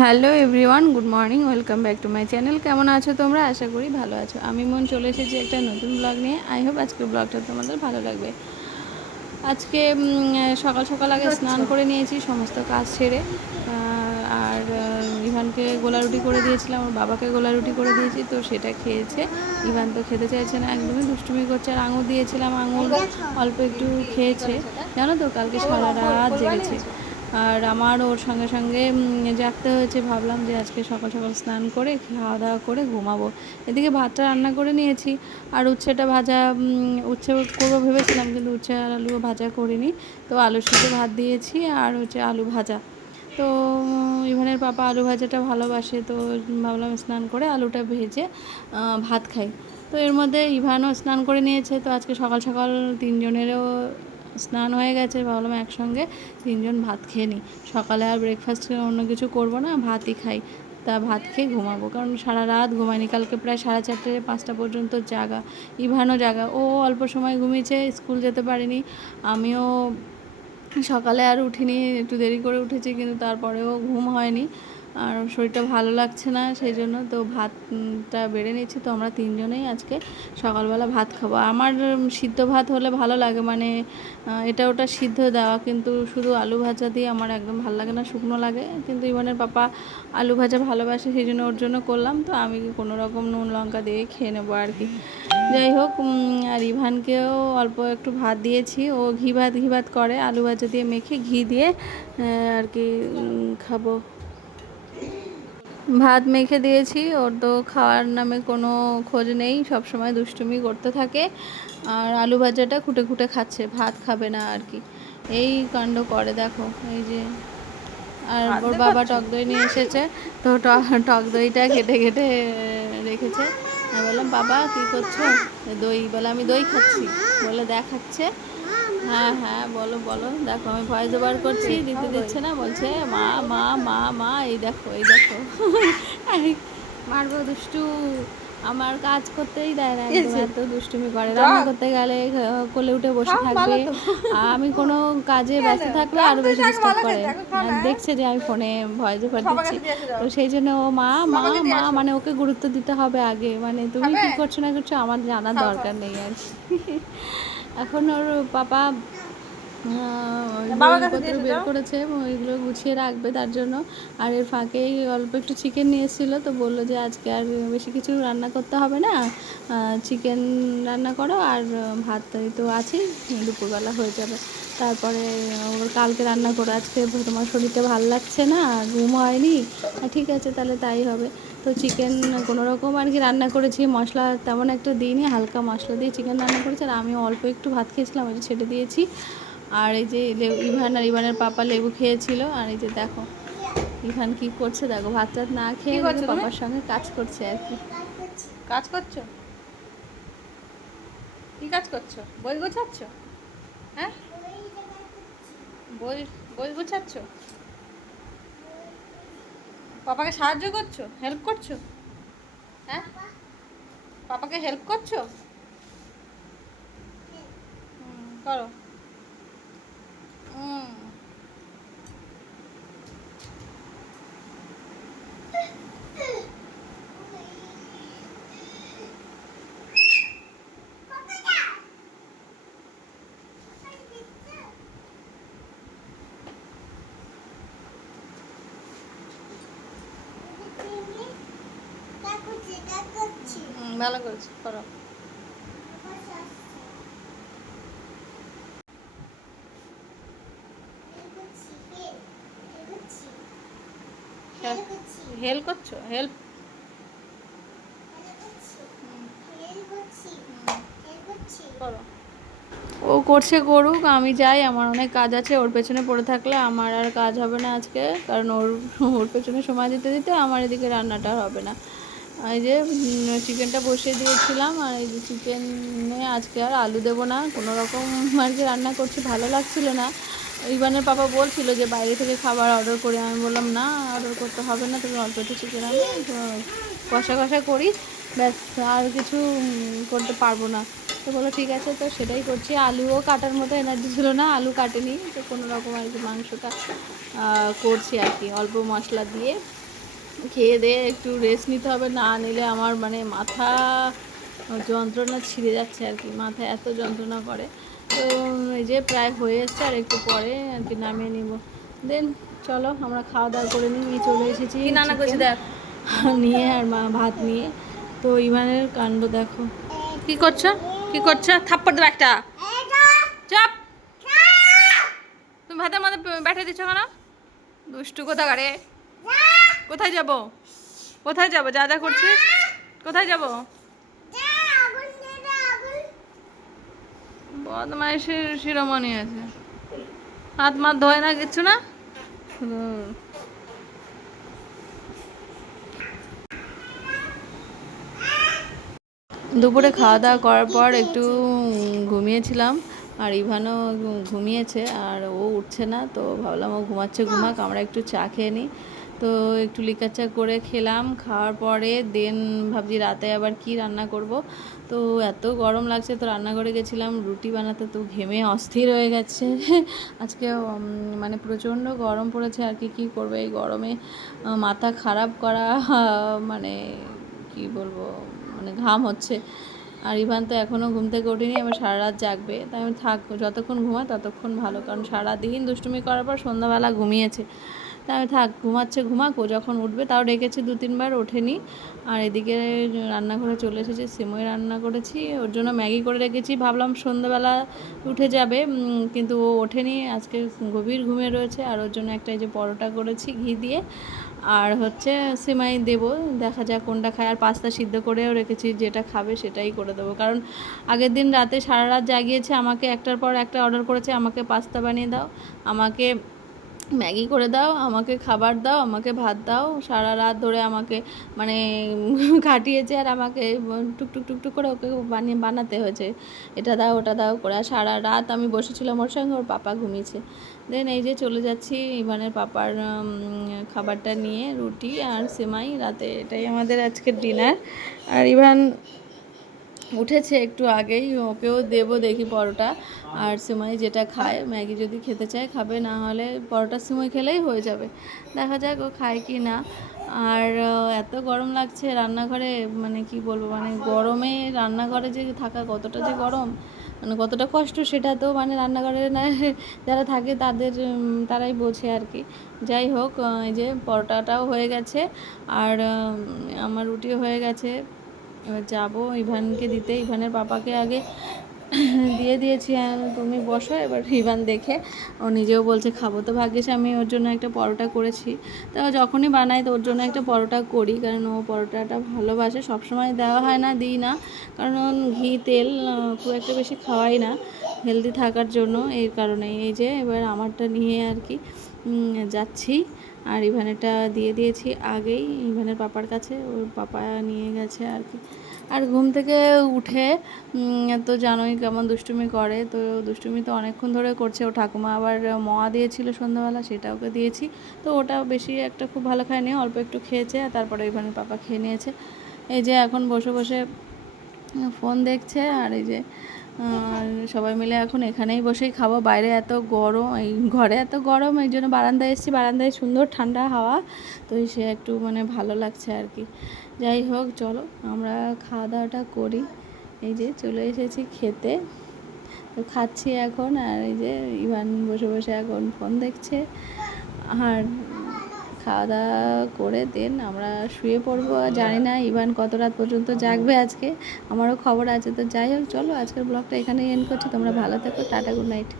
Hello everyone, good morning, welcome back to my channel. কেমন আছো তোমরা? আশা করি ভালো আছো। আমি মন চলে এসেছি একটা নতুন ব্লগ নিয়ে। আই হোপ আজকের ব্লগটা তোমাদের ভালো লাগবে। আজকে সকাল সকাল আগে স্নান করে নিয়েছি, সমস্ত কাজ সেরে। আর ইভানকে গোলা রুটি করে দিয়েছিলাম, ওর বাবাকে গোলা রুটি করে দিয়েছি, তো সেটা খেয়েছে। ইভান তো খেতে চাইছে না, একদমই দুষ্টুমি করছে। আর আঙুর দিয়েছিলাম, আঙুর অল্প একটু খেয়েছে। জানো তো, কালকে সারা রাত জেগেছে। আর আমার ওর সঙ্গে সঙ্গে জাগতে হয়েছে। ভাবলাম যে আজকে সকাল সকাল স্নান করে খাওয়া দাওয়া করে ঘুমাবো। এদিকে ভাতটা রান্না করে নিয়েছি, আর উচ্ছেটা ভাজা, উচ্ছে করবো ভেবেছিলাম, কিন্তু উচ্ছে আর আলু ভাজা করিনি। তো আলু সিদ্ধ ভাত দিয়েছি, আর হচ্ছে আলু ভাজা। তো ইভানের পাপা আলু ভাজাটা ভালোবাসে, তো ভাবলাম স্নান করে আলুটা ভেজে ভাত খাই। তো এর মধ্যে ইভানও স্নান করে নিয়েছে। তো আজকে সকাল সকাল তিনজনেরও স্নান হয়ে গেছে, ভাবলাম একসঙ্গে তিনজন ভাত খেয়ে নিই। সকালে আর ব্রেকফাস্ট অন্য কিছু করব না, ভাতই খাই। তা ভাত খেয়ে ঘুমাবো, কারণ সারা রাত ঘুমাইনি। কালকে প্রায় 4:30-5টা পর্যন্ত জাগা, ইভানও জাগা। ও অল্প সময় ঘুমিয়েছে, স্কুল যেতে পারিনি। আমিও সকালে আর উঠিনি, একটু দেরি করে উঠেছি, কিন্তু তারপরেও ঘুম হয়নি। আর শরীরটা ভালো লাগছে না, সেই জন্য তো ভাতটা বেড়ে নিচ্ছি। তো আমরা তিনজনেই আজকে সকালবেলা ভাত খাবো। আমার সিদ্ধ ভাত হলে ভালো লাগে, মানে এটা ওটা সিদ্ধ দেওয়া, কিন্তু শুধু আলু ভাজা দিয়ে আমার একদম ভালো লাগে না, শুকনো লাগে। কিন্তু ইভানের পাপা আলু ভাজা ভালোবাসে, সেই জন্য ওর জন্য করলাম। তো আমি কোনো রকম নুন লঙ্কা দিয়ে খেয়ে নেবো আর কি। যাই হোক, আর ইভানকেও অল্প একটু ভাত দিয়েছি। ও ঘি ভাত করে, আলু ভাজা দিয়ে মেখে ঘি দিয়ে আর কি খাবো। ভাত মেখে দিয়েছি, ওর তো খাওয়ার নামে কোনো খোঁজ নেই, সব সময় দুষ্টুমি করতে থাকে। আর আলু ভাজাটা খুঁটে খুঁটে খাচ্ছে, ভাত খাবে না আর কি। এই কাণ্ড করে দেখো, এই যে। আর ওর বাবা টক দই নিয়ে এসেছে, তো টক দইটা কেটে কেটে রেখেছে। আমি বললাম, বাবা কী করছো? দই বলে, আমি দই খাচ্ছি বলে দেখাচ্ছে। হ্যাঁ হ্যাঁ, বলো বলো। দেখো আমি ভয়েস ওভার করছি, দিতে দিচ্ছে না, বলছে মা মা মা মা, এই দেখো এই দেখো। মারবো, দুষ্টু। আমার কাজ করতেই দেয় না, একদম এত দুষ্টুমি করে। রান্না করতে গেলে কোলে উঠে বসে থাকবে। আমি কোনো কাজে ব্যস্ত থাকলে আরও বেশি ডিস্টার্ব করে। দেখছে যে আমি ফোনে ভয়েস ওভার দিচ্ছি, তো সেই জন্য ও মা মা মা, মানে ওকে গুরুত্ব দিতে হবে আগে। মানে তুমি কী করছো না করছো আমার জানার দরকার নেই আর কি। এখন ওর পাপা বইপত্র বের করেছে এবং ওইগুলো গুছিয়ে রাখবে তার জন্য। আর এর ফাঁকেই অল্প একটু চিকেন নিয়ে এসেছিলো, তো বললো যে আজকে আর বেশি কিছু রান্না করতে হবে না, চিকেন রান্না করো, আর ভাত তো আছেই, দুপুরবেলা হয়ে যাবে। তারপরে ওর কালকে রান্না করে, আজকে তোমার শরীরটা ভালো লাগছে না, ঘুম হয়নি, ঠিক আছে তাহলে তাই হবে। তো চিকেন কোনো রকম আর কি রান্না করেছি, মশলা তেমন একটা দিইনি, হালকা মশলা দিয়ে চিকেন রান্না করেছি। আর আমি অল্প একটু ভাত খেয়েছিলাম, ওই যে ছেড়ে দিয়েছি। আর এই যে ইভান আর ইভানের পাপা লেবু খেয়েছিল। আর এই যে দেখো ইভান কি করছে, দেখো ভাত টাত না খেয়ে পাপার সঙ্গে কাজ করছে আর কি। কাজ করছো? কি কাজ করছো? বই গোছাচ্ছ? হ্যাঁ, বই বই গোছাচ্ছ? পাপাকে সাহায্য করছো, হেল্প করছো? হ্যাঁ, পাপাকে হেল্প করছো? করো। ভালো করেছো, করো। হেল্প করছো, হেল্প করো। ও করছে করুক, আমি যাই, আমার অনেক কাজ আছে। ওর পেছনে পড়ে থাকলে আমার আর কাজ হবে না আজকে, কারণ ওর ওর পেছনে সময় দিতে দিতে আমার এদিকে রান্নাটা হবে না। এই যে চিকেনটা বসিয়ে দিয়েছিলাম, আর এই যে চিকেনে আজকে আর আলু দেবো না, কোনো রকম আর কি রান্না করছি, ভালো লাগছিলো না। ইভানের পাপা বলছিল যে বাইরে থেকে খাবার অর্ডার করে, আমি বললাম না, অর্ডার করতে হবে না, তুমি অল্প একটু চিকেন আমি কষা কষা করি, ব্যাস, আর কিছু করতে পারবো না। তো বলো ঠিক আছে, তো সেটাই করছি। আলুও কাটার মতো এনার্জি ছিল না, আলু কাটেনি, তো কোনো রকম আর কি মাংসটা করছি আর কি, অল্প মশলা দিয়ে খেয়ে দিয়ে একটু রেস্ট নিতে হবে, না নিলে আমার মানে মাথা যন্ত্রণা ছিঁড়ে যাচ্ছে আর কি, মাথায় এত যন্ত্রণা করে। তো এই যে প্রায় হয়ে এসছে, আর একটু পরে আর কি নামিয়ে নিব। দেন চলো আমরা খাওয়া দাওয়া করে নিয়ে চলে এসেছি কি রান্না করছি চিকেন দেখ। নিয়ে আর ভাত নিয়ে। তো ইভানের কাণ্ড দেখো। কি করছো? কি করছো? থাপ্পড় দেবো একটা। চাপ। তুমি ভাতের মধ্যে ব্যাটে দিচ্ছ কেন? দুষ্টু কোথাকারে। কোথায় যাব? কোথায় যাব? যা যা করছিস। কোথায় যাব? বদমাইশের শিরোমণি আছে। হাত মাত ধোয় না কিচ্ছু না। হুম। দুপুরে খাওয়া দাওয়া করার পর একটু ঘুমিয়েছিলাম, আর ইভানও ঘুমিয়েছে, আর ও উঠছে না। তো ভাবলাম ও ঘুমাচ্ছে, ঘুমাক, আমরা একটু চা খেয়ে নিই। তো একটু লিকার চা করে খেলাম, খাওয়ার পরে দেন ভাবছি রাতে আবার কি রান্না করব। তো এত গরম লাগছে, তো রান্নাঘরে গেছিলাম রুটি বানাতে, তো ঘেমে অস্থির হয়ে গেছে আজকে। মানে প্রচণ্ড গরম পড়েছে আর কি, কী করবে এই গরমে, মাথা খারাপ করা মানে কি বলবো, মানে ঘাম হচ্ছে। আর ইভান তো এখনও ঘুম থেকে ওঠেনি, আবার সারা রাত জাগবে। তাই আমি থাক, যতক্ষণ ঘুমায় ততক্ষণ ভালো, কারণ সারাদিন দুষ্টুমি করার পর সন্ধ্যাবেলা ঘুমিয়েছে। তাই আমি থাক, ঘুমাচ্ছে ঘুমাক, ও যখন উঠবে, তাও ডেকেছি 2-3 বার, ওঠেনি। আর এদিকে রান্নাঘরে চলে এসেছি, সিমই রান্না করেছি, ওর জন্য ম্যাগি করে রেখেছি, ভাবলাম সন্ধ্যাবেলা উঠে যাবে, কিন্তু ও ওঠেনি, আজকে গভীর ঘুমে রয়েছে। আর ওর জন্য একটা এই যে পরোটা করেছি ঘি দিয়ে, আর হচ্ছে সেমাই দেবো, দেখা যাক কোনটা খায়। আর পাস্তা সিদ্ধ করেও রেখেছি, যেটা খাবে সেটাই করে দেবো, কারণ আগের দিন রাতে সারা রাত জাগিয়েছে, আমাকে একটার পর একটা অর্ডার করেছে, আমাকে পাস্তা বানিয়ে দাও, আমাকে ম্যাগি করে দাও, আমাকে খাবার দাও, আমাকে ভাত দাও, সারা রাত ধরে আমাকে মানে খাটিয়েছে, আর আমাকে টুকটুক টুকটুক করে ওকে বানাতে হয়েছে, এটা দাও ওটা দাও করে। আর সারা রাত আমি বসেছিলাম ওর সঙ্গে, ওর পাপা ঘুমিয়েছে। দেন এই যে চলে যাচ্ছি ইভানের পাপার খাবারটা নিয়ে, রুটি আর সেমাই রাতে, এটাই আমাদের আজকের ডিনার। আর ইভান উঠেছে একটু আগেই, ওকেও দেবো দেখি পরোটা আর সিমাই, যেটা খায়, ম্যাগি যদি খেতে চায় খাবে, না হলে পরোটা সিমাই খেলেই হয়ে যাবে, দেখা যাক ও খায় কি না। আর এত গরম লাগছে রান্নাঘরে, মানে কি বলবো, মানে গরমে রান্নাঘরে যে থাকা কতটা যে গরম, মানে কতটা কষ্ট, সেটা তো মানে রান্নাঘরে না যারা থাকে তাদের তারাই বোঝে আর কি। যাই হোক, এই যে পরোটাটাও হয়ে গেছে, আর আমার রুটিও হয়ে গেছে। এবার যাবো ইভানকে দিতে, ইভানের পাপাকে আগে দিয়ে দিয়েছি, তুমি বসো, এবার ইভান দেখে ও নিজেও বলছে খাবো। তো ভাগ্যিস আমি ওর জন্য একটা পরোটা করেছি। তো যখনই বানাই তো ওর জন্য একটা পরোটা করি, কারণ ও পরোটাটা ভালোবাসে, সবসময় দেওয়া হয় না, দিই না, কারণ ঘি তেল খুব একটা বেশি খাওয়াই না হেলদি থাকার জন্য, এই কারণে। এই যে এবার আমারটা নিয়ে আর কি যাচ্ছি, আর ইভানেরটা দিয়ে দিয়েছি আগেই ইভানের পাপার কাছে, ওর পাপা নিয়ে গেছে আর কি। আর ঘুম থেকে উঠে তো জানোই কেমন দুষ্টুমি করে, তো দুষ্টুমি তো অনেকক্ষণ ধরে করছে। ও ঠাকুমা আবার মোয়া দিয়েছিল সন্ধ্যাবেলা, সেটা ওকে দিয়েছি, তো ওটা বেশি একটা খুব ভালো খায়নি, অল্প একটু খেয়েছে, আর তারপরে ইভানের পাপা খেয়ে নিয়েছে। এই যে এখন বসে বসে ফোন দেখছে, আর এই যে সবাই মিলে এখন এখানেই বসেই খাবো, বাইরে এত গরম, এই ঘরে এত গরম, এই জন্য বারান্দায় এসেছি, বারান্দায় সুন্দর ঠান্ডা হাওয়া, তো সে একটু মানে ভালো লাগছে আর কি। যাই হোক, চলো আমরা খাওয়া দাওয়াটা করি। এই যে চলে এসেছি খেতে, তো খাচ্ছি এখন, আর এই যে ইভান বসে বসে এখন ফোন দেখছে। আর খাওয়া দাওয়া করে দেন আমরা শুয়ে পড়বো। আর জানি না ইভান কত রাত পর্যন্ত জাগবে আজকে, আমারও খবর আছে। তো যাই হোক, চলো আজকের ব্লগটা এখানেই এন্ড করছি, তোমরা ভালো থেকো, টাটা, গুড নাইট।